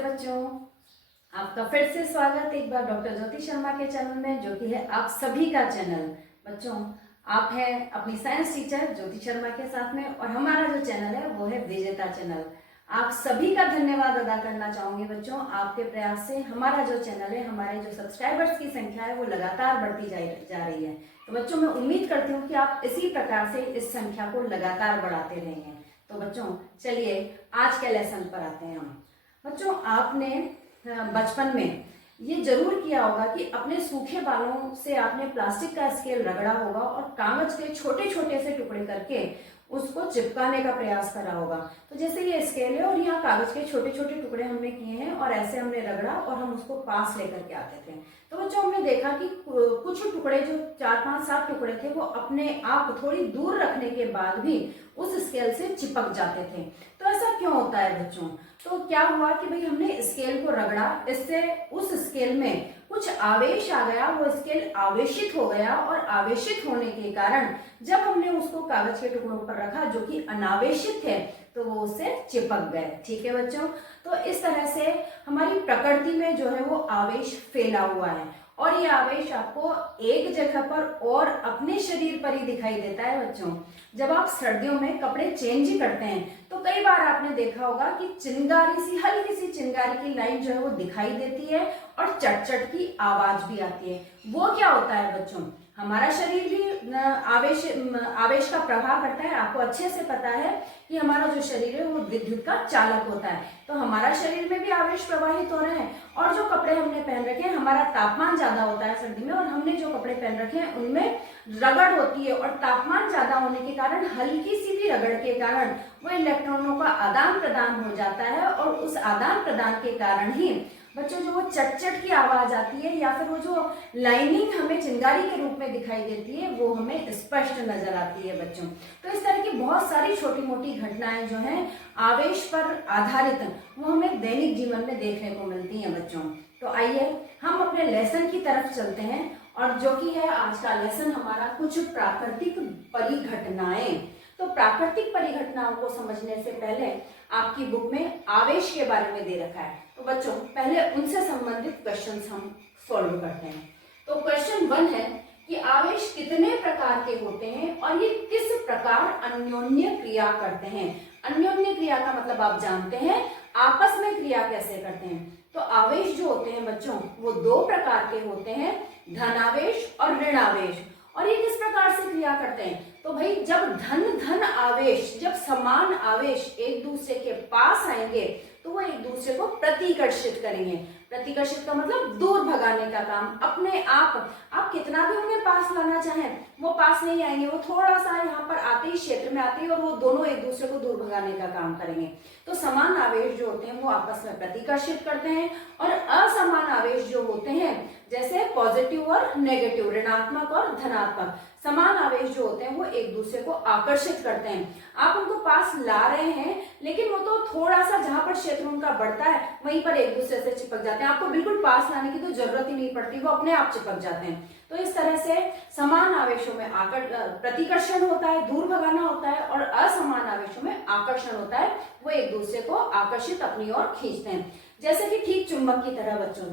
नमस्ते बच्चों, आपका फिर से स्वागत एक बार डॉक्टर ज्योति शर्मा के चैनल में, जो कि है आप सभी का चैनल। बच्चों, आप हैं अपनी साइंस टीचर ज्योति शर्मा के साथ में, और हमारा जो चैनल है वो है विजेता चैनल। आप सभी का धन्यवाद अदा करना चाहूंगी बच्चों। आपके प्रयास से हमारा जो चैनल है, हमारे जो सब्सक्राइबर्स की संख्या है वो लगातार बढ़ती जा रही है। तो बच्चों, मैं उम्मीद करती हूँ कि आप इसी प्रकार से इस संख्या को लगातार बढ़ाते रहेंगे। तो बच्चों, चलिए आज के लेसन पर आते हैं हम। बच्चों, आपने बचपन में ये जरूर किया होगा कि अपने सूखे बालों से आपने प्लास्टिक का स्केल रगड़ा होगा और कागज के छोटे छोटे से टुकड़े करके उसको चिपकाने का प्रयास करा होगा। तो जैसे ये स्केल है और यहाँ कागज के छोटे छोटे टुकड़े हमने किए हैं और ऐसे हमने रगड़ा और हम उसको पास लेकर के आते थे। तो बच्चों, हमने देखा कि कुछ टुकड़े जो 4, 5, 7 टुकड़े थे वो अपने आप थोड़ी दूर रखने के बाद भी उस स्केल से चिपक जाते थे। तो ऐसा क्यों होता है बच्चों? तो क्या हुआ कि भाई हमने स्केल को रगड़ा, इससे उस स्केल में कुछ आवेश आ गया, वो स्केल आवेशित हो गया और आवेशित होने के कारण जब हमने उसको कागज के टुकड़ों पर रखा जो कि अनावेशित थे तो वो उससे चिपक गए। ठीक है बच्चों, तो इस तरह से हमारी प्रकृति में जो है वो आवेश फैला हुआ है और ये आवेश आपको एक जगह पर और अपने शरीर पर ही दिखाई देता है बच्चों। जब आप सर्दियों में कपड़े चेंज करते हैं तो कई बार आपने देखा होगा कि चिंगारी सी, हल्की सी चिंगारी की लाइन जो है वो दिखाई देती है और चट चट की आवाज भी आती है। वो क्या होता है बच्चों? हमारा शरीर भी आवेश का प्रभाव करता है। आपको अच्छे से पता है कि हमारा जो शरीर है वो विद्युत का चालक होता है, तो हमारा शरीर में भी आवेश प्रवाहित हो रहे हैं। और जो कपड़े हमने पहन रखे हैं, हमारा तापमान ज्यादा होता है सर्दी में और हमने जो कपड़े पहन रखे हैं उनमें रगड़ होती है और तापमान ज्यादा होने के कारण हल्की सी भी रगड़ के कारण वो इलेक्ट्रॉनों का आदान प्रदान हो जाता है और उस आदान प्रदान के कारण ही बच्चों जो वो चट चट की आवाज आती है या फिर वो जो लाइनिंग हमें चिंगारी के रूप में दिखाई देती है वो हमें स्पष्ट नजर आती है बच्चों। तो इस तरह की बहुत सारी छोटी मोटी घटनाएं जो हैं आवेश पर आधारित वो हमें दैनिक जीवन में देखने को मिलती हैं बच्चों। तो आइए हम अपने लेसन की तरफ चलते हैं, और जो कि है आज का लेसन हमारा कुछ प्राकृतिक परिघटनाएं। तो प्राकृतिक परिघटनाओं को समझने से पहले आपकी बुक में आवेश के बारे में दे रखा है, तो बच्चों पहले उनसे संबंधित क्वेश्चंस हम सॉल्व करते हैं। तो क्वेश्चन 1 है कि आवेश कितने प्रकार के होते हैं और ये किस प्रकार अन्योन्य क्रिया करते हैं। अन्योन्य क्रिया का मतलब आप जानते हैं, आपस में क्रिया कैसे करते हैं। तो आवेश जो होते हैं बच्चों वो 2 प्रकार के होते हैं, धनावेश और ऋण आवेश। और ये किस प्रकार से क्रिया करते हैं? तो भाई जब धन आवेश, जब समान आवेश एक दूसरे के पास आएंगे तो वो एक दूसरे को प्रतिकर्षित करेंगे। प्रतिकर्षित का मतलब दूर भगाने का काम। अपने आप कितना भी उन्हें पास लाना चाहें वो पास नहीं आएंगे, वो थोड़ा सा यहाँ पर आते ही क्षेत्र में आते ही और वो दोनों एक दूसरे को दूर भगाने का काम करेंगे। तो समान आवेश जो होते हैं वो आपस में प्रतिकर्षित करते हैं, और असमान आवेश जो होते हैं जैसे पॉजिटिव और नेगेटिव, ऋणात्मक और धनात्मक, समान आवेश जो होते हैं वो एक दूसरे को आकर्षित करते हैं। आप उनको पास ला रहे हैं लेकिन वो तो थोड़ा सा जहां पर क्षेत्र उनका बढ़ता है वहीं पर एक दूसरे से चिपक जाते हैं। आपको बिल्कुल पास लाने की तो जरूरत ही नहीं पड़ती, वो अपने आप चिपक जाते हैं। तो इस तरह से समान आवेशों में प्रतिकर्षण होता है, दूर भगाना होता है, और असमान आवेशों में आकर्षण होता है, वो एक दूसरे को आकर्षित अपनी ओर खींचते हैं। जैसे कि ठीक चुंबक की तरह बच्चों,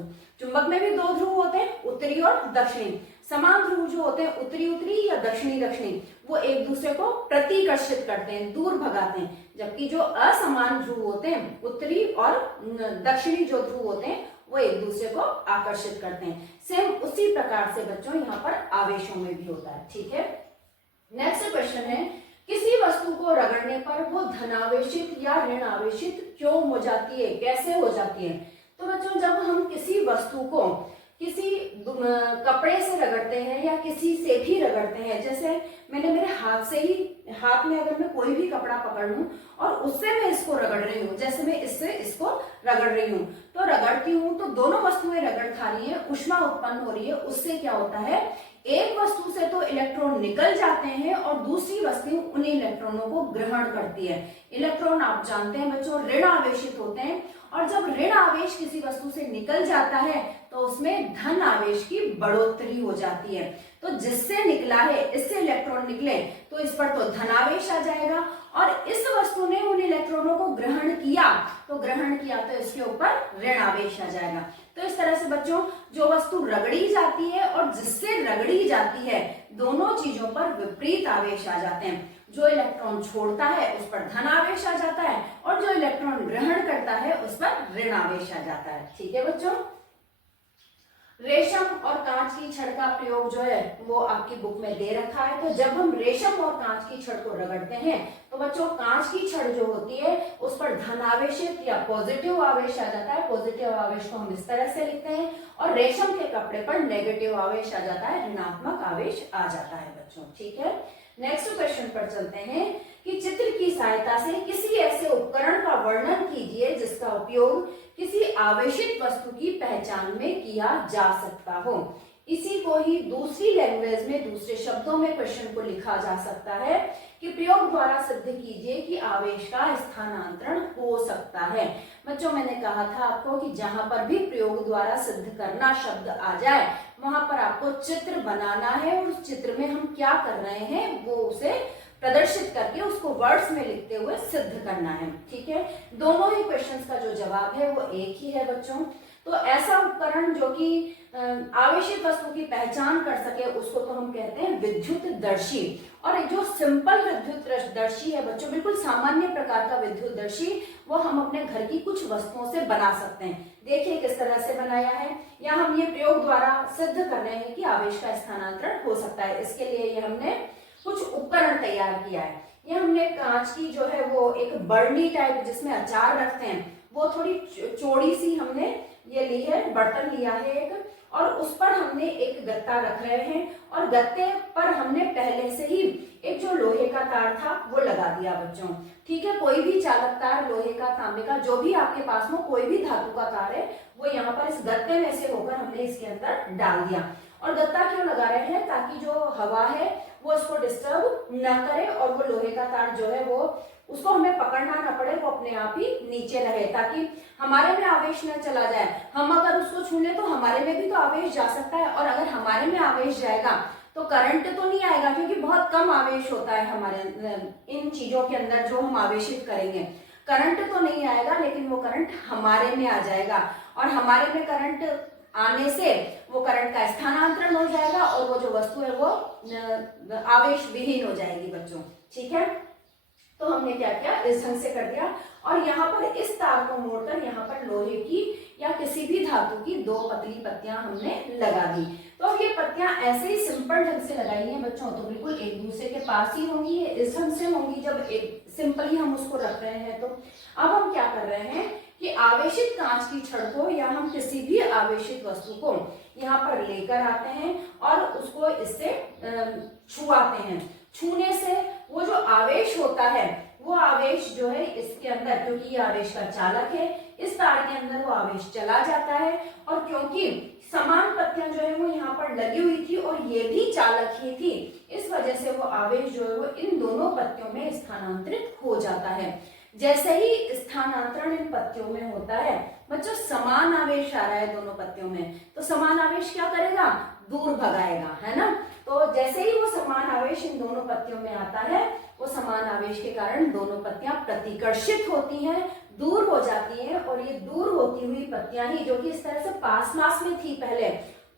चुंबक में भी 2 ध्रुव होते हैं, उत्तरी और दक्षिणी। समान ध्रुव जो होते हैं उत्तरी उत्तरी या दक्षिणी दक्षिणी, वो एक दूसरे को प्रतिकर्षित करते हैं, दूर भगाते हैं। जबकि जो असमान ध्रुव होते हैं, उत्तरी और दक्षिणी जो ध्रुव होते हैं वो एक दूसरे को आकर्षित करते हैं। सेम उसी प्रकार से बच्चों यहाँ पर आवेशों में भी होता है। ठीक है, नेक्स्ट क्वेश्चन है, किसी वस्तु को रगड़ने पर वो धनावेशित या ऋण आवेशित क्यों हो जाती है, कैसे हो जाती है? तो बच्चों जब हम किसी वस्तु को किसी कपड़े से रगड़ते हैं या किसी से भी रगड़ते हैं, जैसे मैंने मेरे हाथ में अगर मैं कोई भी कपड़ा पकड़ लूं और उससे मैं इसको रगड़ रही हूँ, जैसे मैं इससे इसको रगड़ रही हूँ, तो रगड़ती हूँ तो दोनों वस्तुएं रगड़ खा रही है, उष्मा उत्पन्न हो रही है। उससे क्या होता है, एक वस्तु से तो इलेक्ट्रॉन निकल जाते हैं और दूसरी वस्तु उन इलेक्ट्रॉनों को ग्रहण करती है। इलेक्ट्रॉन आप जानते हैं बच्चों ऋण आवेशित होते हैं, और जब ऋण आवेश किसी वस्तु से निकल जाता है तो उसमें धन आवेश की बढ़ोतरी हो जाती है। तो जिससे निकला है, इससे इलेक्ट्रॉन निकले तो इस पर तो धनावेश आ जाएगा, और इस वस्तु ने उन इलेक्ट्रॉनों को ग्रहण किया तो इसके ऊपर ऋण आवेश आ जाएगा। तो इस तरह से बच्चों जो वस्तु रगड़ी जाती है और जिससे रगड़ी जाती है दोनों चीजों पर विपरीत आवेश आ जाते हैं। जो इलेक्ट्रॉन छोड़ता है उस पर धन आवेश आ जाता है और जो इलेक्ट्रॉन ग्रहण करता है उस पर ऋण आवेश आ जाता है। ठीक है बच्चों, रेशम और कांच की छड़ का प्रयोग जो है वो आपकी बुक में दे रखा है। तो जब हम रेशम और कांच की छड़ को रगड़ते हैं तो बच्चों कांच की छड़ जो होती है उस पर धन आवेशित या पॉजिटिव आवेश आ जाता है। पॉजिटिव आवेश को हम इस तरह से लिखते हैं और रेशम के कपड़े पर नेगेटिव आवेश आ जाता है, ऋणात्मक आवेश आ जाता है बच्चों। ठीक है, नेक्स्ट क्वेश्चन पर चलते हैं कि चित्र की सहायता से किसी ऐसे उपकरण का वर्णन कीजिए जिसका उपयोग किसी आवेशित वस्तु की पहचान में किया जा सकता हो। इसी को ही दूसरी लैंग्वेज में दूसरे शब्दों में क्वेश्चन को लिखा जा सकता है कि प्रयोग द्वारा सिद्ध कीजिए कि आवेश का स्थानांतरण हो सकता है। बच्चों मैंने कहा था आपको कि जहां पर भी प्रयोग द्वारा सिद्ध करना शब्द आ जाए वहां पर आपको चित्र बनाना है और उस चित्र में हम क्या कर रहे हैं वो उसे प्रदर्शित करके उसको वर्ड्स में लिखते हुए सिद्ध करना है। ठीक है, दोनों ही क्वेश्चंस का जो जवाब है वो एक ही है बच्चों। तो ऐसा उपकरण जो कि आवेशित वस्तु की पहचान कर सके उसको तो हम कहते हैं विद्युत दर्शी। और जो सिंपल विद्युत दर्शी है बच्चों, बिल्कुल सामान्य प्रकार का विद्युत दर्शी, वो हम अपने घर की कुछ वस्तुओं से बना सकते हैं। देखिए किस तरह से बनाया है। या हम ये प्रयोग द्वारा सिद्ध कर रहे हैं कि आवेश का स्थानांतरण हो सकता है। इसके लिए ये हमने कुछ उपकरण तैयार किया है। ये हमने कांच की जो है वो एक बर्नी टाइप जिसमें अचार रखते हैं वो थोड़ी चौड़ी सी हमने ये ली है, बर्तन लिया है एक, और उस पर हमने एक गत्ता रख रहे हैं और गत्ते पर हमने पहले से ही एक जो लोहे का तार था वो लगा दिया बच्चों। ठीक है, कोई भी चालक तार, लोहे का, तांबे का, जो भी आपके पास में कोई भी धातु का तार है वो यहाँ पर इस गत्ते में से होकर हमने इसके अंदर डाल दिया। और गत्ता क्यों लगा रहे हैं? ताकि जो हवा है वो इसको डिस्टर्ब न करे और वो लोहे का तार जो है वो उसको हमें पकड़ना ना पड़े, वो अपने आप ही नीचे रहे ताकि हमारे में आवेश न चला जाए। हम अगर उसको छू लें तो हमारे में भी तो आवेश जा सकता है, और अगर हमारे में आवेश जाएगा तो करंट तो नहीं आएगा क्योंकि बहुत कम आवेश होता है हमारे इन चीजों के अंदर जो हम आवेशित करेंगे। करंट तो नहीं आएगा लेकिन वो करंट हमारे में आ जाएगा और हमारे में करंट आने से वो करंट का स्थानांतरण हो जाएगा और वो जो वस्तु है वो आवेश विहीन हो जाएगी बच्चों। ठीक है, तो हमने क्या किया, इस ढंग से कर दिया और यहाँ पर इस तार को मोड़कर यहाँ पर लोहे की या किसी भी धातु की दो पतली पत्तियां हमने लगा दी। तो अब ये पत्तियां ऐसे ही सिंपल ढंग से लगाई हैं बच्चों, तो बिल्कुल एक दूसरे के पास ही होंगी, इस ढंग से होंगी जब एक सिंपल ही हम उसको रख रहे हैं। तो अब हम क्या कर रहे हैं कि आवेशित कांच की छड़ को या हम किसी भी आवेशित वस्तु को यहाँ पर लेकर आते हैं और उसको इससे छुआते हैं। छूने से वो जो आवेश होता है वो आवेश जो है इसके अंदर, क्योंकि ये आवेश का चालक है, इस तार के अंदर वो आवेश चला जाता है। और क्योंकि समान पत्तियां जो है वो यहाँ पर लगी हुई थी और ये भी चालक ही थी, इस वजह से वो आवेश जो है वो इन दोनों पत्तियों में स्थानांतरित हो जाता है। जैसे ही स्थानांतरण इन पत्तियों में होता है बच्चों, समान आवेश आ रहा है दोनों पत्तियों में, तो समान आवेश क्या करेगा, दूर भगाएगा, है ना। तो जैसे ही वो समान आवेश इन दोनों पत्तियों में आता है, वो समान आवेश के कारण दोनों पत्तियां प्रतिकर्षित होती हैं, दूर हो जाती हैं, और ये दूर होती हुई पत्तियां ही, जो कि इस तरह से पास में थी पहले,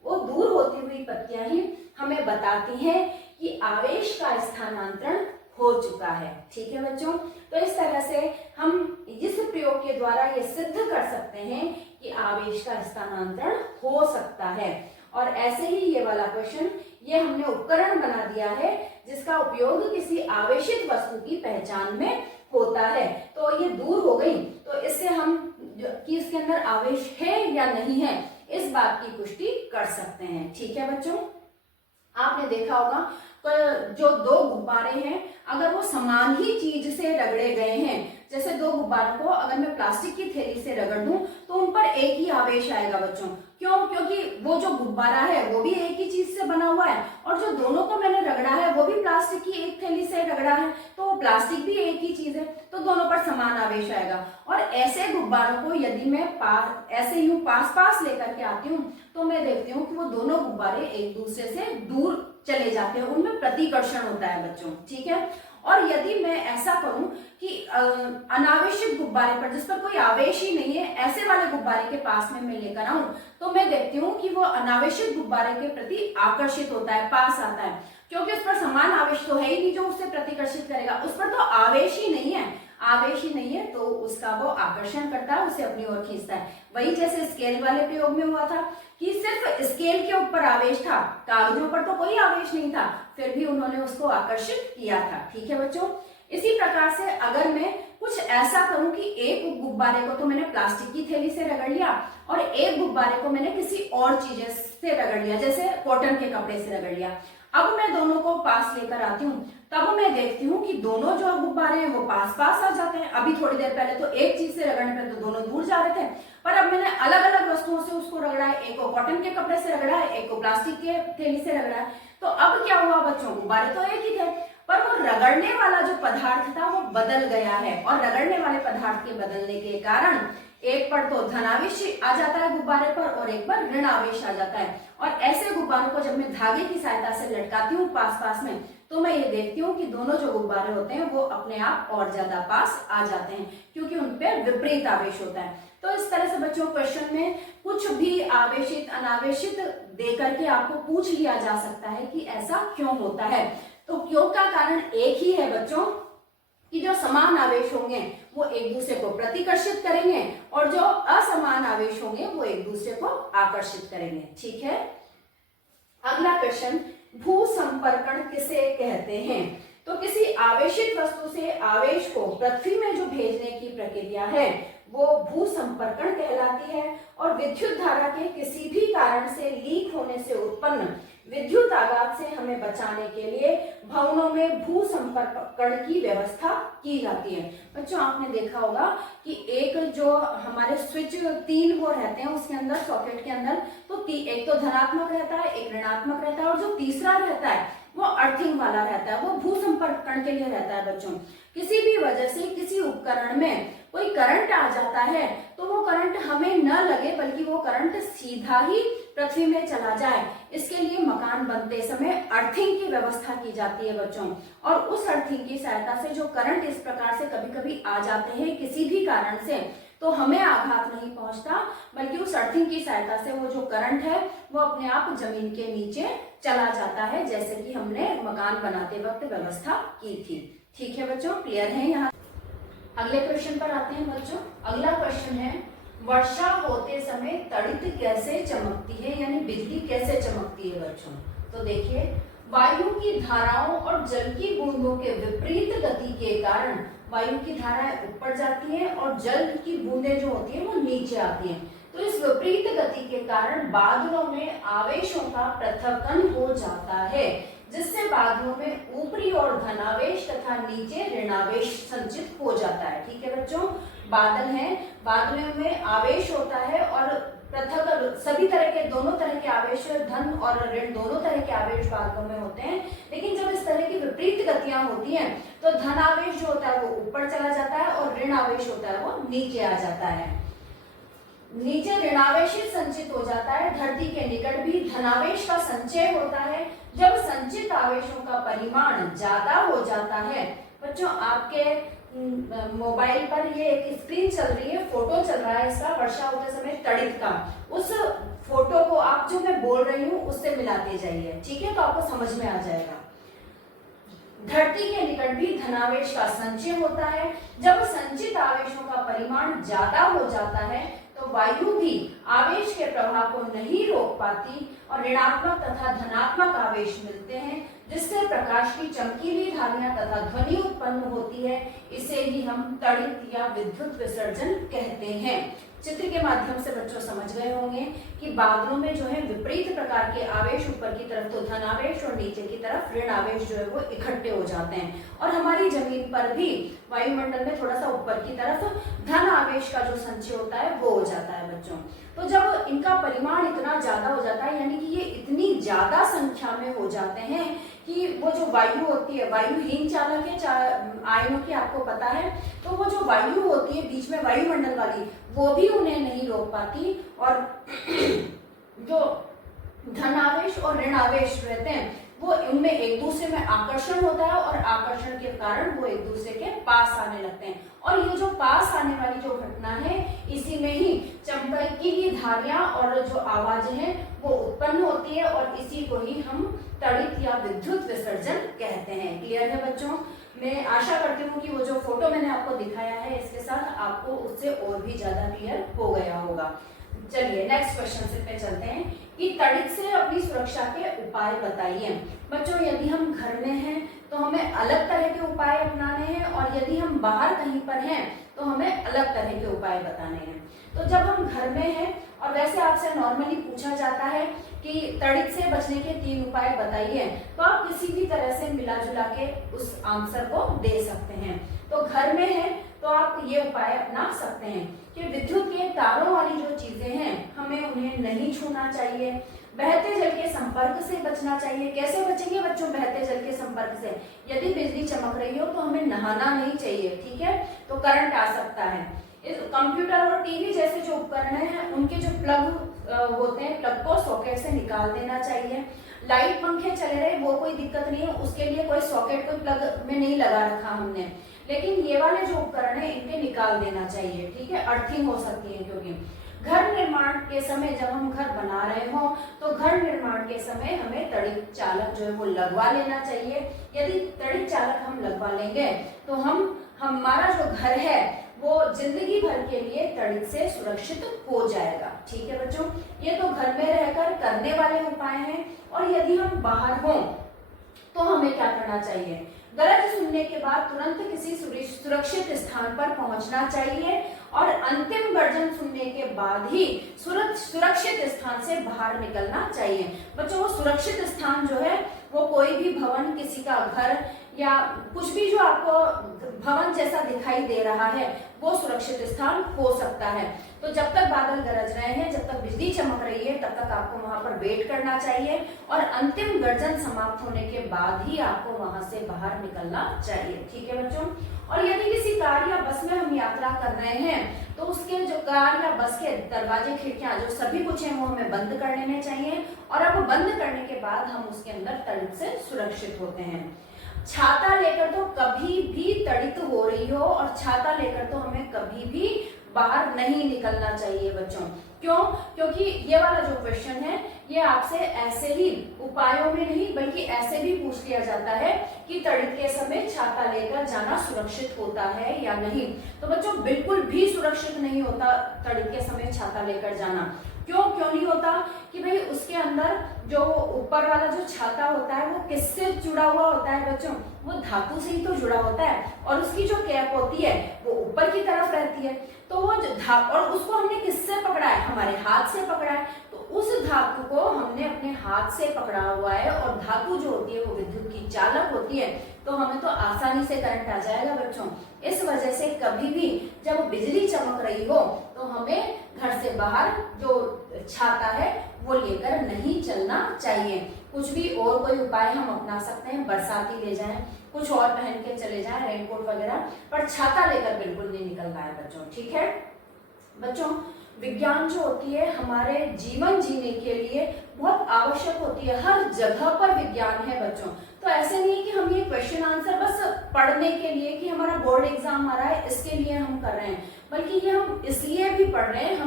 वो दूर होती हुई पत्तियां ही हमें बताती हैं कि आवेश का स्थानांतरण हो चुका है। ठीक है बच्चों, तो इस तरह से हम इस प्रयोग के द्वारा ये सिद्ध कर सकते हैं कि आवेश का स्थानांतरण हो सकता है। और ऐसे ही ये वाला क्वेश्चन, ये हमने उपकरण बना दिया है जिसका उपयोग किसी आवेशित वस्तु की पहचान में होता है। तो ये दूर हो गई, तो इससे हम कि इसके अंदर आवेश है या नहीं है इस बात की पुष्टि कर सकते हैं। ठीक है बच्चों, आपने देखा होगा जो दो गुब्बारे हैं अगर वो समान ही चीज से रगड़े गए हैं, जैसे दो गुब्बारों को अगर मैं प्लास्टिक की थैली से रगड़ दूं तो उन पर एक ही आवेश आएगा बच्चों। क्यों? क्योंकि वो जो गुब्बारा है वो भी एक ही चीज से बना हुआ है और जो दोनों को मैंने रगड़ा है वो भी प्लास्टिक की एक थैली से रगड़ा है, तो वो प्लास्टिक भी एक ही चीज है, तो दोनों पर समान आवेश आएगा। और ऐसे गुब्बारों को यदि मैं ऐसे यूं पास लेकर के आती हूँ तो मैं देखती हूँ कि वो दोनों गुब्बारे एक दूसरे से दूर चले जाते हैं, उनमें प्रतिकर्षण होता है बच्चों। ठीक है, और यदि मैं ऐसा करूं कि अनावेशित गुब्बारे पर, जिस पर कोई आवेश ही नहीं है, ऐसे वाले गुब्बारे के पास में मैं लेकर आऊं, तो मैं देखती हूँ कि वो अनावेशित गुब्बारे के प्रति आकर्षित होता है, पास आता है, क्योंकि उस पर समान आवेश तो है ही नहीं जो उसे प्रतिकर्षित करेगा। उस पर तो आवेश ही नहीं है, आवेश ही नहीं है, तो उसका वो आकर्षण करता है, उसे अपनी ओर खींचता है। वही जैसे स्केल वाले प्रयोग में हुआ था कि सिर्फ स्केल के ऊपर आवेश था, कागजों पर तो कोई आवेश नहीं था, फिर भी उन्होंने उसको आकर्षित किया था। ठीक है बच्चों, इसी प्रकार से अगर मैं कुछ ऐसा करूं कि एक गुब्बारे को तो मैंने प्लास्टिक की थैली से रगड़ लिया और एक गुब्बारे को मैंने किसी और चीज से रगड़ लिया, जैसे कॉटन के कपड़े से रगड़ लिया। अब मैं दोनों को पास लेकर आती हूँ, तब मैं देखती हूँ कि दोनों जो गुब्बारे हैं वो पास पास आ जाते हैं। अभी थोड़ी देर पहले तो एक चीज से रगड़ने पर तो दोनों दूर जा रहे थे, पर अब मैंने अलग अलग वस्तुओं से उसको रगड़ा है, एक को कॉटन के कपड़े से रगड़ा है, एक को प्लास्टिक के थैली से रगड़ा है। तो अब क्या हुआ बच्चों, गुब्बारे तो एक ही थे, पर वो रगड़ने वाला जो पदार्थ था वो बदल गया है, और रगड़ने वाले पदार्थ के बदलने के कारण एक पर तो धनावेश आ जाता है गुब्बारे पर और एक पर ऋण आवेश आ जाता है। और ऐसे गुब्बारों को जब मैं धागे की सहायता से लटकाती हूँ पास पास में, तो मैं ये देखती हूँ कि दोनों जो गुब्बारे होते हैं वो अपने आप और ज्यादा पास आ जाते हैं, क्योंकि उन पे विपरीत आवेश होता है। तो इस तरह से बच्चों क्वेश्चन में कुछ भी आवेशित अनावेशित देकर के आपको पूछ लिया जा सकता है कि ऐसा क्यों होता है। तो क्यों का कारण एक ही है बच्चों, कि जो समान आवेश होंगे वो एक दूसरे को प्रतिकर्षित करेंगे और जो असमान आवेश होंगे वो एक दूसरे को आकर्षित करेंगे। ठीक है, अगला क्वेश्चन, भू संपर्कण किसे कहते हैं? तो किसी आवेशित वस्तु से आवेश को पृथ्वी में जो भेजने की प्रक्रिया है वो भू संपर्कण कहलाती है। और विद्युत धारा के किसी भी कारण से लीक होने से उत्पन्न विद्युत आघात से हमें बचाने के लिए भवनों में भू संपर्कण की व्यवस्था की जाती है। बच्चों आपने देखा होगा कि एक जो हमारे स्विच 3 वो रहते हैं उसके अंदर, सॉकेट के अंदर, तो एक तो धनात्मक रहता है, एक ऋणात्मक रहता है, और जो तीसरा रहता है वो अर्थिंग वाला रहता है, वो भू संपर्कण के लिए रहता है। बच्चों किसी भी वजह से किसी उपकरण में कोई करंट आ जाता है तो वो करंट हमें न लगे, बल्कि वो करंट सीधा ही पृथ्वी में चला जाए, इसके लिए मकान बनते समय अर्थिंग की व्यवस्था की जाती है बच्चों। और उस अर्थिंग की सहायता से जो करंट इस प्रकार से कभी कभी आ जाते हैं किसी भी कारण से, तो हमें आघात नहीं पहुंचता, बल्कि उस अर्थिंग की सहायता से वो जो करंट है वो अपने आप जमीन के नीचे चला जाता है, जैसे कि हमने मकान बनाते वक्त व्यवस्था की थी। ठीक है बच्चों, क्लियर है यहाँ? अगले क्वेश्चन पर आते हैं बच्चों। अगला क्वेश्चन है, वर्षा होते समय तड़ित कैसे चमकती है, यानी बिजली कैसे चमकती है बच्चों? तो देखिए, वायु की धाराओं और जल की बूंदों के विपरीत गति के कारण वायु की धाराएं ऊपर जाती हैं और जल की बूंदें जो होती है वो नीचे आती हैं। तो इस विपरीत गति के कारण बादलों में आवेशों का पृथक्करण हो जाता है, जिससे बादलों में ऊपरी ओर धनावेश तथा नीचे ऋणावेश संचित हो जाता है। ठीक है बच्चों, बादल हैं, बादलों में आवेश होता है और पृथक सभी तरह के, दोनों तरह के आवेश, धन और ऋण दोनों तरह के आवेश बादलों में होते हैं। लेकिन जब इस तरह की विपरीत गतियां होती हैं तो धन आवेश जो होता है वो ऊपर चला जाता है और ऋण आवेश होता है वो नीचे आ जाता है। नीचे ऋणावेश संचित हो जाता है, धरती के निकट भी धनावेश का संचय होता है। जब संचित आवेशों का परिमाण ज्यादा हो जाता है, बच्चों आपके मोबाइल पर ये एक स्क्रीन चल रही है, फोटो चल रहा है इसका, वर्षा होते समय तड़ित का, उस फोटो को आप जो मैं बोल रही हूँ उससे मिलाते जाइए। ठीक है, तो आपको समझ में आ जाएगा। धरती के निकट भी धनावेश का संचय होता है। जब संचित आवेशों का परिमाण ज्यादा हो जाता है तो वायु भी आवेश के प्रवाह को नहीं रोक पाती और ऋणात्मक तथा धनात्मक आवेश मिलते हैं, जिससे प्रकाश की चमकीली धारियां तथा ध्वनि उत्पन्न होती है। इसे ही हम तड़ित या विद्युत विसर्जन कहते हैं। चित्र के माध्यम से बच्चों समझ गए होंगे कि बादलों में जो है विपरीत प्रकार के आवेश, ऊपर की तरफ तो धन आवेश और नीचे की तरफ ऋण आवेश जो है वो इकट्ठे हो जाते हैं। और हमारी जमीन पर भी वायुमंडल में थोड़ा सा ऊपर की तरफ धन आवेश का जो संचय होता है वो हो जाता है बच्चों। तो जब इनका परिमाण इतना ज्यादा हो जाता है, यानी कि ये इतनी ज्यादा संख्या में हो जाते हैं कि वो जो वायु होती है, वायुहीन चालक है आयनों की, आपको पता है, तो वो जो वायु होती है बीच में वायुमंडल वाली, वो भी उन्हें नहीं रोक पाती और जो धनावेश और ऋणावेश रहते हैं वो उनमें एक दूसरे में आकर्षण होता है और आकर्षण के कारण वो एक दूसरे के पास आने लगते हैं। और ये जो पास आने वाली जो घटना है, इसी में ही चुंबकीय की धारियां और जो आवाजें हैं वो उत्पन्न होती है और इसी को ही हम तड़ित या विद्युत विसर्जन कहते हैं। क्लियर है बच्चों? मैं आशा करती हूँ कि वो जो फोटो मैंने आपको दिखाया है इसके साथ आपको उससे और भी ज्यादा क्लियर हो गया होगा। चलिए नेक्स्ट क्वेश्चन पे चलते हैं कि तड़ित से अपनी सुरक्षा के उपाय बताइए। बच्चों यदि हम घर में हैं तो हमें अलग तरह के उपाय अपनाने हैं और यदि हम बाहर कहीं पर हैं तो हमें अलग तरह के उपाय बताने हैं। तो जब हम घर में हैं और वैसे आपसे नॉर्मली पूछा जाता है कि तड़ित से बचने के 3 उपाय बताइए, तो आप किसी भी तरह से मिला जुला के उस आंसर को दे सकते हैं। तो घर में है तो आप ये उपाय अपना सकते हैं कि विद्युत के तारों वाली जो चीजें हैं हमें उन्हें नहीं छूना चाहिए, बहते जल के संपर्क से बचना चाहिए। कैसे बचेंगे बच्चों बहते जल के संपर्क से? यदि बिजली चमक रही हो तो हमें नहाना नहीं चाहिए, ठीक है, तो करंट आ सकता है। इस कंप्यूटर और टीवी जैसे जो उपकरण हैं उनके जो प्लग होते हैं, प्लग को सॉकेट से निकाल देना चाहिए। लाइट पंखे चले रहे वो कोई दिक्कत नहीं है, उसके लिए कोई सॉकेट कोई प्लग में नहीं लगा रखा हमने, लेकिन ये वाले जो उपकरण है इनके निकाल देना चाहिए, ठीक है, अर्थिंग हो सकती है। क्योंकि घर निर्माण के समय जब हम घर बना रहे हो तो घर निर्माण के समय हमें तड़ित चालक जो है वो लगवा लेना चाहिए। यदि तड़ित चालक हम लगवा लेंगे तो हमारा जो घर है वो जिंदगी भर के लिए तड़ित से सुरक्षित हो जाएगा, ठीक है बच्चों। ये तो घर में रहकर करने वाले उपाय हैं। और यदि हम बाहर हों तो हमें क्या करना चाहिए? गरज सुनने के बाद तुरंत किसी सुरक्षित स्थान पर पहुंचना चाहिए और अंतिम गर्जन सुनने के बाद ही सुरक्षित स्थान से बाहर निकलना चाहिए। बच्चों वो सुरक्षित स्थान जो है वो कोई भी भवन, किसी का घर या कुछ भी जो आपको भवन जैसा दिखाई दे रहा है वो सुरक्षित स्थान हो सकता है। तो जब तक बादल गरज रहे हैं, जब तक बिजली चमक रही है, तब तक आपको वहां पर वेट करना चाहिए और अंतिम गर्जन समाप्त होने के बाद ही आपको वहां से बाहर निकलना चाहिए, ठीक है बच्चों। और यदि किसी कार या बस में हम यात्रा कर रहे हैं तो उसके जो कार या बस के दरवाजे, खिड़कियां जो सभी कुछ है वो हमें बंद कर लेने चाहिए और अब बंद करने के बाद हम उसके अंदर तड़ित से सुरक्षित होते हैं। छाता लेकर तो कभी भी तड़ित हो रही हो और छाता लेकर तो हमें कभी भी बाहर नहीं निकलना चाहिए बच्चों। क्यों? क्योंकि ये वाला जो क्वेश्चन है ये आपसे ऐसे ही उपायों में नहीं बल्कि ऐसे भी पूछ लिया जाता है कि तड़ित के समय छाता लेकर जाना सुरक्षित होता है या नहीं। तो बच्चों बिल्कुल भी सुरक्षित नहीं होता तड़ित के समय छाता लेकर जाना। क्यों नहीं होता? कि भाई उसके अंदर जो ऊपर वाला जो छाता होता है वो किससे जुड़ा हुआ होता है बच्चों? वो धातु से ही तो जुड़ा होता है और उसकी जो कैप होती है वो ऊपर की तरफ रहती है। तो वो और उसको हमने किससे पकड़ा है? हमारे हाथ से पकड़ा है। तो उस धातु को हमने अपने हाथ से पकड़ा हुआ है और धातु जो होती है वो विद्युत की चालक होती है, तो हमें तो आसानी से करंट आ जाएगा बच्चों। इस वजह से कभी भी जब बिजली चमक रही हो तो हमें घर से बाहर जो छाता है वो लेकर नहीं चलना चाहिए। कुछ भी और कोई उपाय हम अपना सकते हैं, बरसाती ले जाएं, कुछ और पहन के चले जाएं, रेनकोट वगैरह, पर छाता लेकर बिल्कुल नहीं निकलना है बच्चों, ठीक है बच्चों। विज्ञान जो होती है हमारे जीवन जीने के लिए बहुत आवश्यक होती है। हर जगह पर विज्ञान है बच्चों। तो ऐसे नहीं है कि हम ये क्वेश्चन आंसर बस पढ़ने के लिए कि हमारा बोर्ड एग्जाम आ रहा है इसके लिए हम कर रहे हैं, बल्कि ये हम इसलिए भी पढ़ रहे हैं,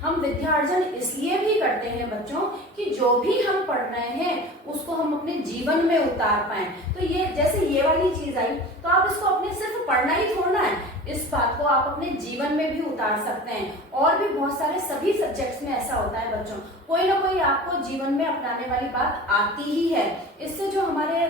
हम विद्यार्जन इसलिए भी करते हैं बच्चों कि जो भी हम पढ़ रहे हैं उसको हम अपने जीवन में उतार पाए। तो ये जैसे ये वाली चीज आई तो आप इसको अपने सिर्फ पढ़ना ही छोड़ना है, इस बात को आप अपने जीवन में भी उतार सकते हैं। और भी बहुत सारे सभी सब्जेक्ट्स में ऐसा होता है बच्चों, कोई ना कोई आपको जीवन में अपनाने वाली बात आती ही है। इससे जो हमारे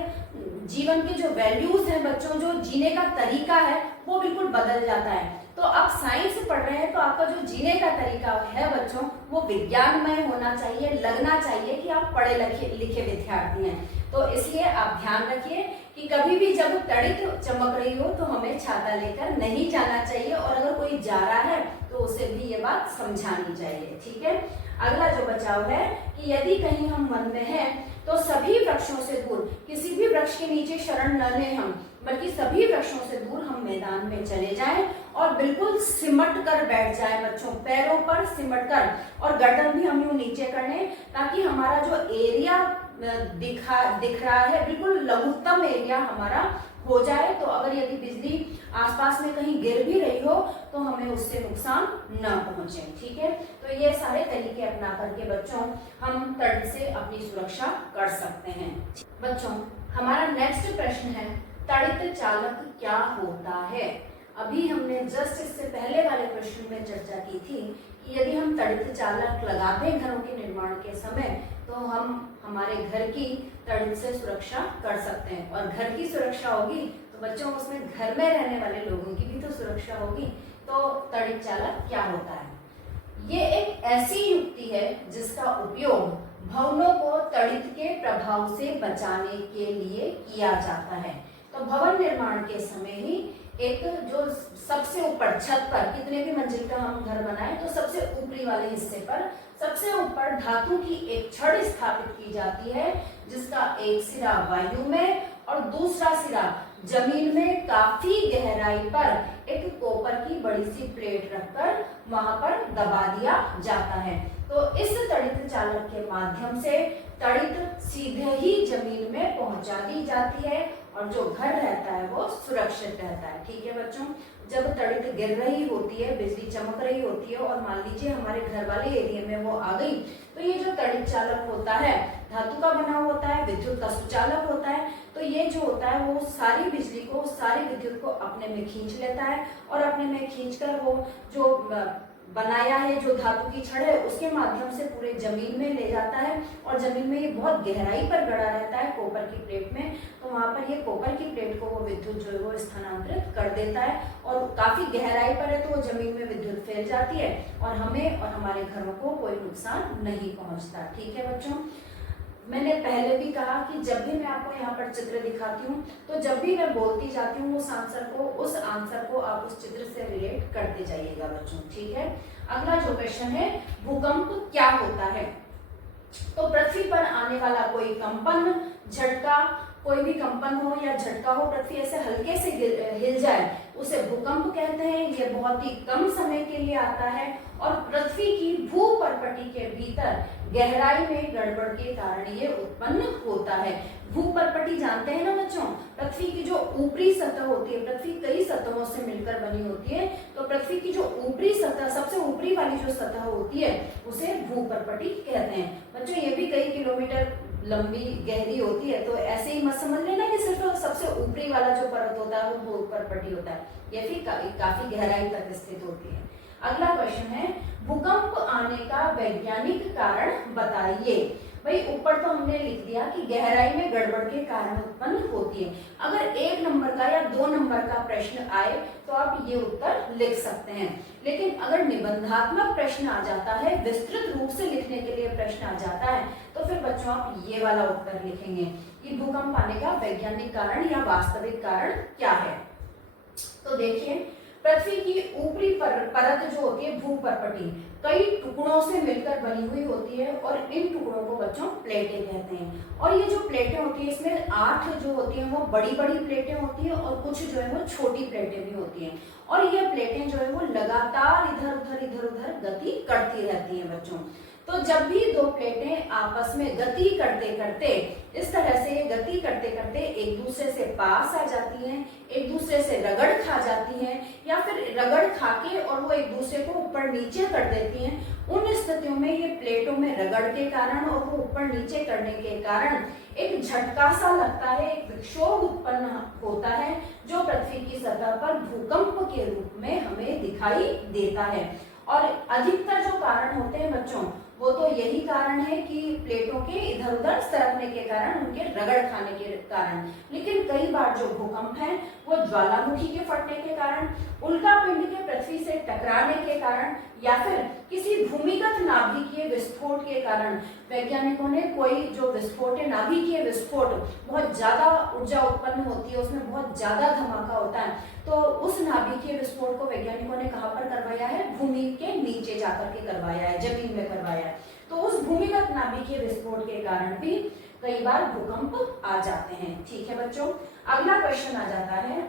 जीवन के जो वैल्यूज हैं बच्चों, जो जीने का तरीका है वो बिल्कुल बदल जाता है। तो आप साइंस पढ़ रहे हैं तो आपका जो जीने का तरीका है बच्चों वो विज्ञानमय होना चाहिए, लगना चाहिए कि आप पढ़े लिखे विद्यार्थी हैं। तो इसलिए आप ध्यान रखिए कि कभी भी जब तड़ित चमक रही हो तो हमें छाता लेकर नहीं जाना चाहिए और अगर कोई जा रहा है तो उसे भी ये बात समझानी चाहिए, ठीक है। अगला जो बचाव है कि यदि कहीं हम वन में हैं तो सभी वृक्षों से दूर, किसी भी वृक्ष के नीचे शरण न लें हम, बल्कि सभी वृक्षों से दूर हम मैदान में चले जाएं और बिल्कुल सिमट कर बैठ जाएं बच्चों, पैरों पर सिमट कर, और गर्दन भी हम यूं नीचे कर लें ताकि हमारा जो एरिया दिख रहा है, बिल्कुल लघुत्तम एरिया हमारा हो जाए। तो अगर यदि बिजली आसपास में कहीं गिर भी रही हो तो हमें उससे नुकसान न पहुंचे। ठीक है, तो ये सारे तरीके अपना करके बच्चों हम तड़ित से अपनी सुरक्षा कर सकते हैं। बच्चों, हमारा नेक्स्ट प्रश्न है, तड़ित चालक क्या होता है? अभी हमने जस्ट इससे पहले वाले प्रश्न में चर्चा की थी कि यदि हम तड़ित चालक लगाते हैं घरों के निर्माण के समय तो हम हमारे घर की तड़ित से सुरक्षा कर सकते हैं, और घर की सुरक्षा होगी तो बच्चों उसमें घर में रहने वाले लोगों की भी तो सुरक्षा होगी। तो तड़ित चालक क्या होता है? ये एक ऐसी युक्ति है जिसका उपयोग भवनों को तड़ित के प्रभाव से बचाने के लिए किया जाता है। तो भवन निर्माण के समय ही एक जो सबसे ऊपर छत पर, कितने भी मंजिल का हम घर बनाए तो सबसे ऊपरी वाले हिस्से पर सबसे ऊपर धातु की एक छड़ स्थापित की जाती है, जिसका एक सिरा वायु में और दूसरा सिरा जमीन में काफी गहराई पर एक कॉपर की बड़ी सी प्लेट रखकर वहां पर दबा दिया जाता है। तो इस तड़ित चालक के माध्यम से तड़ित सीधे ही जमीन में पहुंचा दी जाती है और जो घर रहता है वो सुरक्षित रहता है। ठीक है बच्चों, जब तड़ित गिर रही होती है, बिजली चमक रही होती है और मान लीजिए हमारे घर वाले एरिया में वो आ गई, तो ये जो तड़ित चालक होता है धातु का बना होता है, विद्युत का सुचालक होता है। तो ये जो होता है वो सारी बिजली को, सारी विद्युत को अपने में खींच लेता है और अपने में खींचकर वो जो बनाया है, जो धातु की छड़ है, उसके माध्यम से पूरे जमीन में ले जाता है और जमीन में ये बहुत गहराई पर गड़ा रहता है कॉपर की प्लेट में। तो वहां पर ये कॉपर की प्लेट को वो विद्युत जो है वो स्थानांतरित कर देता है और काफी गहराई पर है तो वो जमीन में विद्युत फैल जाती है और हमें और हमारे घरों को कोई नुकसान नहीं पहुंचता। ठीक है बच्चों, मैंने पहले भी कहा कि जब भी मैं आपको यहाँ पर चित्र दिखाती हूँ तो जब भी मैं बोलती जाती हूँ उस आंसर को आप उस चित्र से रिलेट करते जाइएगा बच्चों। ठीक है, अगला जो क्वेश्चन है, भूकंप क्या होता है? तो पृथ्वी पर आने वाला कोई कंपन, झटका, कोई भी कंपन हो या झटका हो, पृथ्वी ऐसे हल्के से हिल जाए, उसे भूकंप कहते हैं। ये बहुत ही कम समय के लिए आता है और पृथ्वी की भूपर्पटी के भीतर गहराई में गड़बड़ के कारण ये उत्पन्न होता है। भूपर्पटी जानते हैं ना बच्चों, पृथ्वी की जो ऊपरी सतह होती है, पृथ्वी कई सतहों से मिलकर बनी होती है, तो पृथ्वी की जो ऊपरी सतह, सबसे ऊपरी वाली जो सतह होती है उसे भूपर्पटी कहते हैं। बच्चों ये भी कई किलोमीटर लंबी गहरी होती है, तो ऐसे ही मत समझ लेना कि सिर्फ सबसे ऊपरी वाला जो पर्वत होता है वो भूपर्पटी होता है, ये भी काफी गहराई तक स्थित होती है। अगला क्वेश्चन है, भूकंप आने का वैज्ञानिक कारण बताइए। भाई ऊपर तो हमने लिख दिया कि गहराई में गड़बड़ के कारण उत्पन्न होती है। अगर 1 नंबर का या 2 नंबर का प्रश्न आए तो आप ये उत्तर लिख सकते हैं, लेकिन अगर निबंधात्मक प्रश्न आ जाता है, विस्तृत रूप से लिखने के लिए प्रश्न आ जाता है, तो फिर बच्चों आप ये वाला उत्तर लिखेंगे कि भूकंप आने का वैज्ञानिक कारण या वास्तविक कारण क्या है। तो देखिए, पृथ्वी की ऊपरी परत जो होती है भूपर्पटी, कई टुकड़ों से मिलकर बनी हुई होती है और इन टुकड़ों को बच्चों प्लेटें कहते हैं। और ये जो प्लेटें होती है इसमें 8 जो होती हैं वो बड़ी बड़ी प्लेटें होती हैं और कुछ जो है वो छोटी प्लेटें भी होती हैं। और ये प्लेटें जो है वो लगातार इधर उधर गति करती रहती हैं बच्चों। तो जब भी 2 प्लेटें आपस में गति करते करते इस तरह से गति करते करते एक दूसरे से पास आ जाती हैं, एक दूसरे से रगड़ खा जाती हैं या फिर रगड़ खा के और वो एक दूसरे को ऊपर नीचे कर देती हैं, उन स्थितियों में ये प्लेटों में रगड़ के कारण और वो ऊपर नीचे करने के कारण एक झटका सा लगता है, एक विक्षोभ उत्पन्न होता है जो पृथ्वी की सतह पर भूकंप के रूप में हमें दिखाई देता है। और अधिकतर जो कारण होते हैं बच्चों वो तो यही कारण है कि प्लेटों के इधर उधर सरकने के कारण, उनके रगड़ खाने के कारण। लेकिन कई बार जो भूकंप है वो ज्वालामुखी के फटने के कारण, उल्का पिंड के पृथ्वी से टकराने के कारण या फिर किसी भूमिगत नाभिकीय विस्फोट के कारण, वैज्ञानिकों ने कोई जो विस्फोट है, नाभिकीय विस्फोट, बहुत ज्यादा ऊर्जा उत्पन्न होती है, उसमें बहुत ज्यादा धमाका होता है, तो उस नाभिकीय विस्फोट को वैज्ञानिकों ने कहां पर करवाया है? भूमि के नीचे जाकर के करवाया है, जमीन में करवाया है। तो उस भूमिगत नाभिकीय विस्फोट के कारण भी कई बार भूकंप आ जाते हैं। ठीक है बच्चों, अगला क्वेश्चन आ जाता है,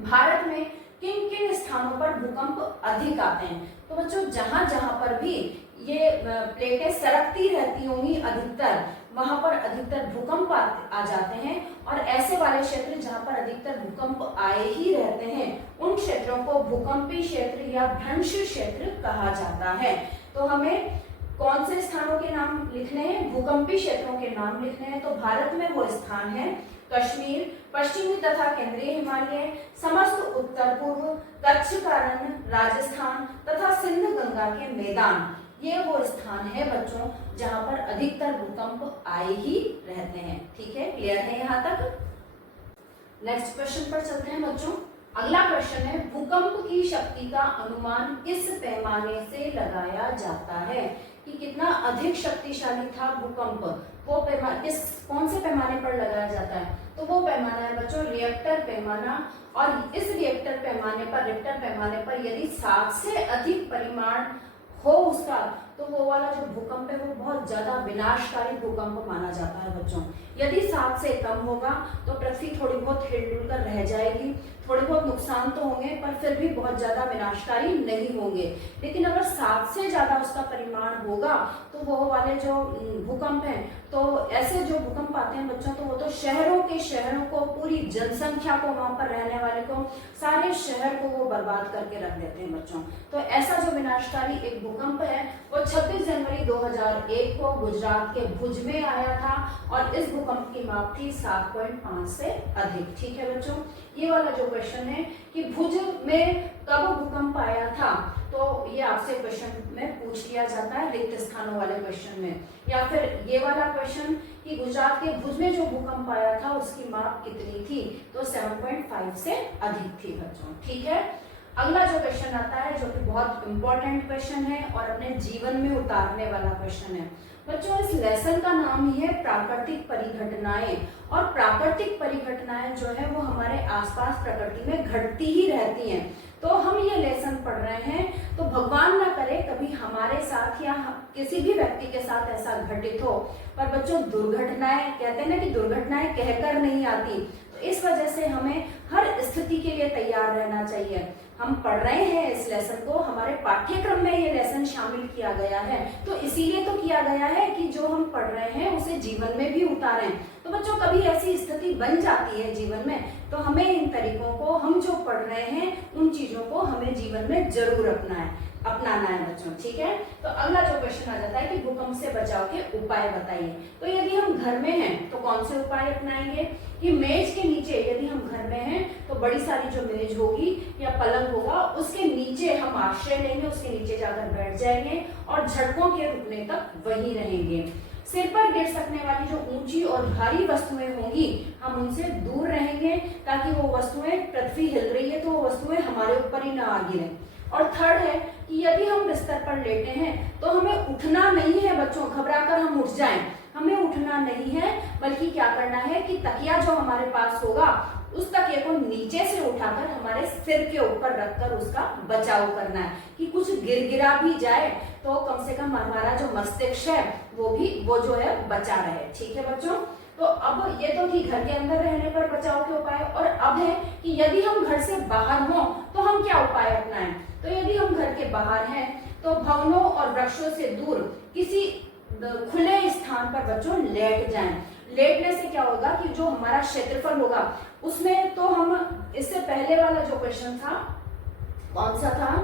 भारत में किन किन स्थानों पर भूकंप अधिक आते हैं? तो बच्चों जहां जहां पर भी ये प्लेटें सरकती रहती होंगी अधिकतर, वहां पर अधिकतर भूकंप आ जाते हैं, और ऐसे वाले क्षेत्र जहां पर अधिकतर भूकंप आए ही रहते हैं उन क्षेत्रों को भूकंपीय क्षेत्र या भ्रंश क्षेत्र कहा जाता है। तो हमें कौन से स्थानों के नाम लिखने हैं? भूकंपीय क्षेत्रों के नाम लिखने हैं। तो भारत में वो स्थान है कश्मीर, पश्चिमी तथा केंद्रीय हिमालय, समस्त उत्तर पूर्व, कच्छ का रण, राजस्थान तथा सिंध गंगा के मैदान। ये वो स्थान है बच्चों जहां पर अधिकतर भूकंप आए ही रहते हैं। ठीक है, क्लियर है यहाँ तक? नेक्स्ट क्वेश्चन पर चलते हैं बच्चों। अगला क्वेश्चन है, भूकंप की शक्ति का अनुमान किस पैमाने से लगाया जाता है? कि कितना अधिक शक्तिशाली था भूकंप, वो कौन से पैमाने पर लगाया जाता है? तो वो पैमाना है बच्चों रिएक्टर पैमाना। और इस रिएक्टर पैमाने पर, रिक्टर पैमाने पर यदि 7 से अधिक परिमाण हो उसका, तो वो वाला जो भूकंप है वो बहुत ज्यादा विनाशकारी भूकंप माना जाता है बच्चों। यदि 7 से कम होगा तो पृथ्वी थोड़ी बहुत हिलडुल कर रह जाएगी, थोड़े बहुत नुकसान तो होंगे पर फिर भी बहुत ज्यादा विनाशकारी नहीं होंगे। लेकिन अगर 7 से ज्यादा उसका परिमाण होगा तो वो वाले जो भूकंप हैं, तो ऐसे जो भूकंप आते हैं बच्चों, तो वो तो शहरों को, पूरी जनसंख्या को, वहां पर रहने वाले को, सारे शहर को वो बर्बाद करके रख देते हैं बच्चों। तो ऐसा जो विनाशकारी एक भूकंप है वो 26 जनवरी 2001 को गुजरात के भुज में आया था, और इस भूकंप की माप थी 7.5 से अधिक। ठीक है बच्चों, ये वाला जो क्वेश्चन है कि भुज में कब भूकंप आया था, तो ये आपसे क्वेश्चन में पूछ लिया जाता है रिक्त स्थानों वाले क्वेश्चन में। या फिर ये वाला क्वेश्चन कि गुजरात के भुज में जो भूकंप आया था उसकी माप कितनी थी, तो 7.5 से अधिक थी बच्चों। ठीक है, अगला जो क्वेश्चन आता है जो कि बहुत इंपॉर्टेंट क्वेश्चन है और अपने जीवन में उतारने वाला क्वेश्चन है बच्चों। इस लेसन का नाम ही है प्राकृतिक परिघटनाएं। और प्राकृतिक परिघटनाएं जो है वो हमारे आसपास प्रकृति में घटती ही रहती हैं। तो हम ये लेसन पढ़ रहे हैं, तो भगवान ना करे कभी हमारे साथ या किसी भी व्यक्ति के साथ ऐसा घटित हो। पर बच्चों दुर्घटनाएं, कहते हैं ना कि दुर्घटनाएं कहकर नहीं आती, तो इस वजह से हमें हर स्थिति के लिए तैयार रहना चाहिए। हम पढ़ रहे हैं इस लेसन को, हमारे पाठ्यक्रम में ये लेसन शामिल किया गया है, तो इसीलिए तो किया गया है कि जो हम पढ़ रहे हैं उसे जीवन में भी उतारें। तो बच्चों कभी ऐसी स्थिति बन जाती है जीवन में, तो हमें इन तरीकों को, हम जो पढ़ रहे हैं उन चीजों को हमें जीवन में जरूर अपनाना है बच्चों। ठीक है, तो अगला जो क्वेश्चन आ जाता है कि भूकंप से बचाव के उपाय बताइए। तो यदि हम घर में हैं तो कौन से उपाय अपनाएंगे? कि मेज के नीचे, यदि हम घर में हैं तो बड़ी सारी जो मेज होगी या पलंग होगा उसके नीचे हम आश्रय लेंगे, उसके नीचे जाकर बैठ जाएंगे और झटकों के रुकने तक वहीं रहेंगे। सिर पर गिर सकने वाली जो ऊंची और भारी वस्तुएं होंगी हम उनसे दूर रहेंगे, ताकि वो वस्तुएं, पृथ्वी हिल रही है तो वो वस्तुएं हमारे ऊपर ही ना आ गिरें। और थर्ड है कि यदि हम बिस्तर पर लेटे हैं तो हमें उठना नहीं है बच्चों, घबराकर हम उठ जाएं, हमें उठना नहीं है, बल्कि क्या करना है कि तकिया जो हमारे पास होगा उस तकिया को नीचे से उठाकर हमारे सिर के ऊपर रखकर उसका बचाव करना है, कि कुछ गिरा भी जाए तो कम से कम हमारा जो मस्तिष्क है वो जो है बचा रहे। ठीक है बच्चों, तो अब ये तो कि घर के अंदर रहने पर बचाव के उपाय, और अब है कि यदि हम घर से बाहर हों तो हम क्या उपाय अपनाएं। तो यदि हम घर के बाहर हैं तो भवनों और वृक्षों से दूर किसी खुले स्थान पर बच्चों लेट जाएं। लेटने से क्या होगा कि जो हमारा क्षेत्रफल होगा उसमें, तो हम इससे पहले वाला जो क्वेश्चन था कौन सा था,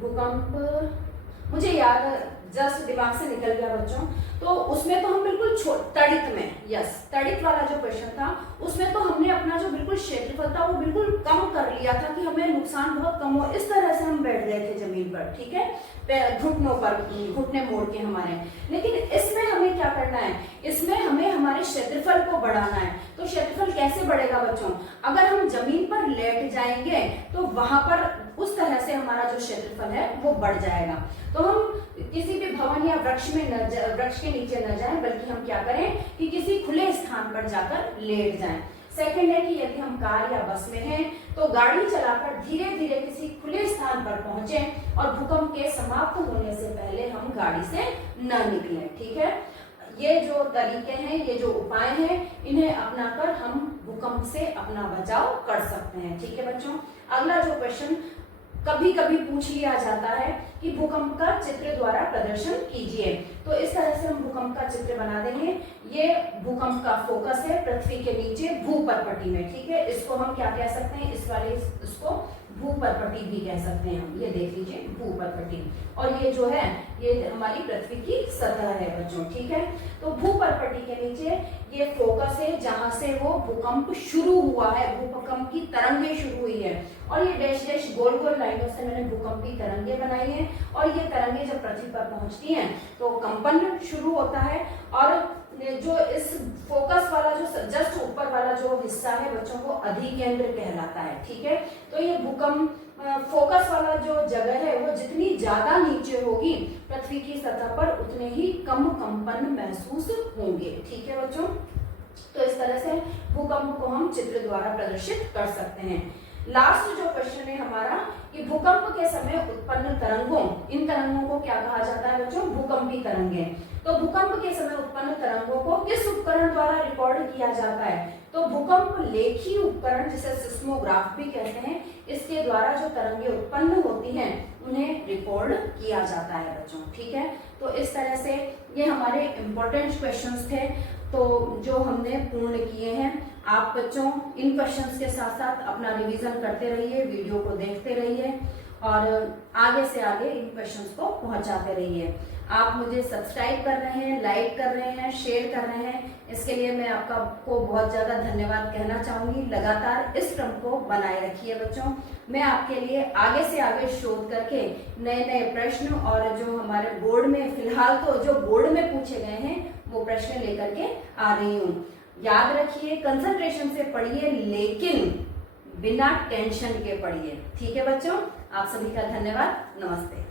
भूकंप, मुझे याद जस्ट दिमाग से निकल गया बच्चों, तो उसमें तो हम बिल्कुल तड़ित में, यस तड़ित वाला जो क्वेश्चन था उसमें तो हमने अपना जो बिल्कुल क्षेत्रफल था वो बिल्कुल कम कर लिया था कि हमें नुकसान बहुत कम हो, इस तरह से हम बैठ गए थे जमीन पर। ठीक है, घुटनों पर, घुटने मोड़ के हमारे। लेकिन इसमें हमें क्या करना है, इसमें हमें हमारे क्षेत्रफल को बढ़ाना है। तो क्षेत्रफल कैसे बढ़ेगा बच्चों? अगर हम जमीन पर लेट जाएंगे तो वहां पर उस तरह से हमारा जो क्षेत्रफल है वो बढ़ जाएगा। तो हम किसी भी भवन या वृक्ष के नीचे न जाएं, बल्कि हम क्या करें कि किसी खुले स्थान पर जाकर लेट जाएं। सेकंड है कि यदि हम कार या बस में हैं तो गाड़ी चलाकर धीरे धीरे किसी खुले स्थान पर पहुंचें और भूकंप के समाप्त होने से पहले हम गाड़ी से न निकलें। ठीक है, ये जो तरीके हैं, ये जो उपाय हैं, इन्हें अपनाकर हम भूकंप से अपना बचाव कर सकते हैं। ठीक है बच्चों, अगला जो क्वेश्चन कभी कभी पूछ लिया जाता है कि भूकंप का चित्र द्वारा प्रदर्शन कीजिए। तो इस तरह से हम भूकंप का चित्र बना देंगे। ये भूकंप का फोकस है पृथ्वी के नीचे भूपर्पटी में, ठीक है। इसको हम क्या कह सकते हैं, इस वाले इसको भूपर्पटी भी कह सकते हैं हम। ये देख लीजिए भूपर्पटी, और ये जो है ये हमारी पृथ्वी की सतह है बच्चों, ठीक है। तो भूपर्पटी के नीचे ये फोकस है जहां से वो भूकंप शुरू हुआ है, भूकंप की तरंगे शुरू हुई है। और ये डैश डैश गोल गोल लाइनों से मैंने भूकंप की तरंगे बनाई हैं, और ये तरंगे जब पृथ्वी पर पहुंचती हैं तो कंपन शुरू होता है। और जो इस फोकस वाला जो जस्ट ऊपर वाला जो हिस्सा है बच्चों को अधिकेंद्र कहलाता है, ठीक है। तो ये भूकंप फोकस वाला जो जगह है वो जितनी ज्यादा नीचे होगी पृथ्वी की सतह पर, उतने ही कम कंपन महसूस होंगे, ठीक है बच्चों। तो इस तरह से भूकंप को हम चित्र द्वारा प्रदर्शित कर सकते हैं। लास्ट जो क्वेश्चन है हमारा कि भूकंप के समय उत्पन्न तरंगों, इन तरंगों को क्या कहा जाता है बच्चों, भूकंपी तरंगे। तो भूकंप के समय उत्पन्न तरंगों को किस उपकरण द्वारा रिकॉर्ड किया जाता है, तो भूकंप लेखी उपकरण जिसे सिस्मोग्राफ भी कहते हैं, इसके द्वारा जो तरंगे उत्पन्न होती हैं उन्हें रिकॉर्ड किया जाता है बच्चों, ठीक है। तो इस तरह से ये हमारे इंपॉर्टेंट क्वेश्चंस थे तो जो हमने पूर्ण किए हैं। आप बच्चों इन क्वेश्चंस के साथ साथ अपना रिवीजन करते रहिए, वीडियो को देखते रहिए और आगे से आगे इन क्वेश्चंस को पहुंचाते रहिए। आप मुझे सब्सक्राइब कर रहे हैं, लाइक कर रहे हैं, शेयर कर रहे हैं, इसके लिए मैं आपको बहुत ज़्यादा धन्यवाद कहना चाहूँगी। लगातार इस क्रम को बनाए रखिए बच्चों। मैं आपके लिए आगे से आगे शोध करके नए नए प्रश्न और जो हमारे बोर्ड में फिलहाल तो जो बोर्ड में पूछे गए हैं वो प्रश्न लेकर के आ रही हूँ। याद रखिए, कंसंट्रेशन से पढ़िए लेकिन बिना टेंशन के पढ़िए, ठीक है बच्चों। आप सभी का धन्यवाद, नमस्ते।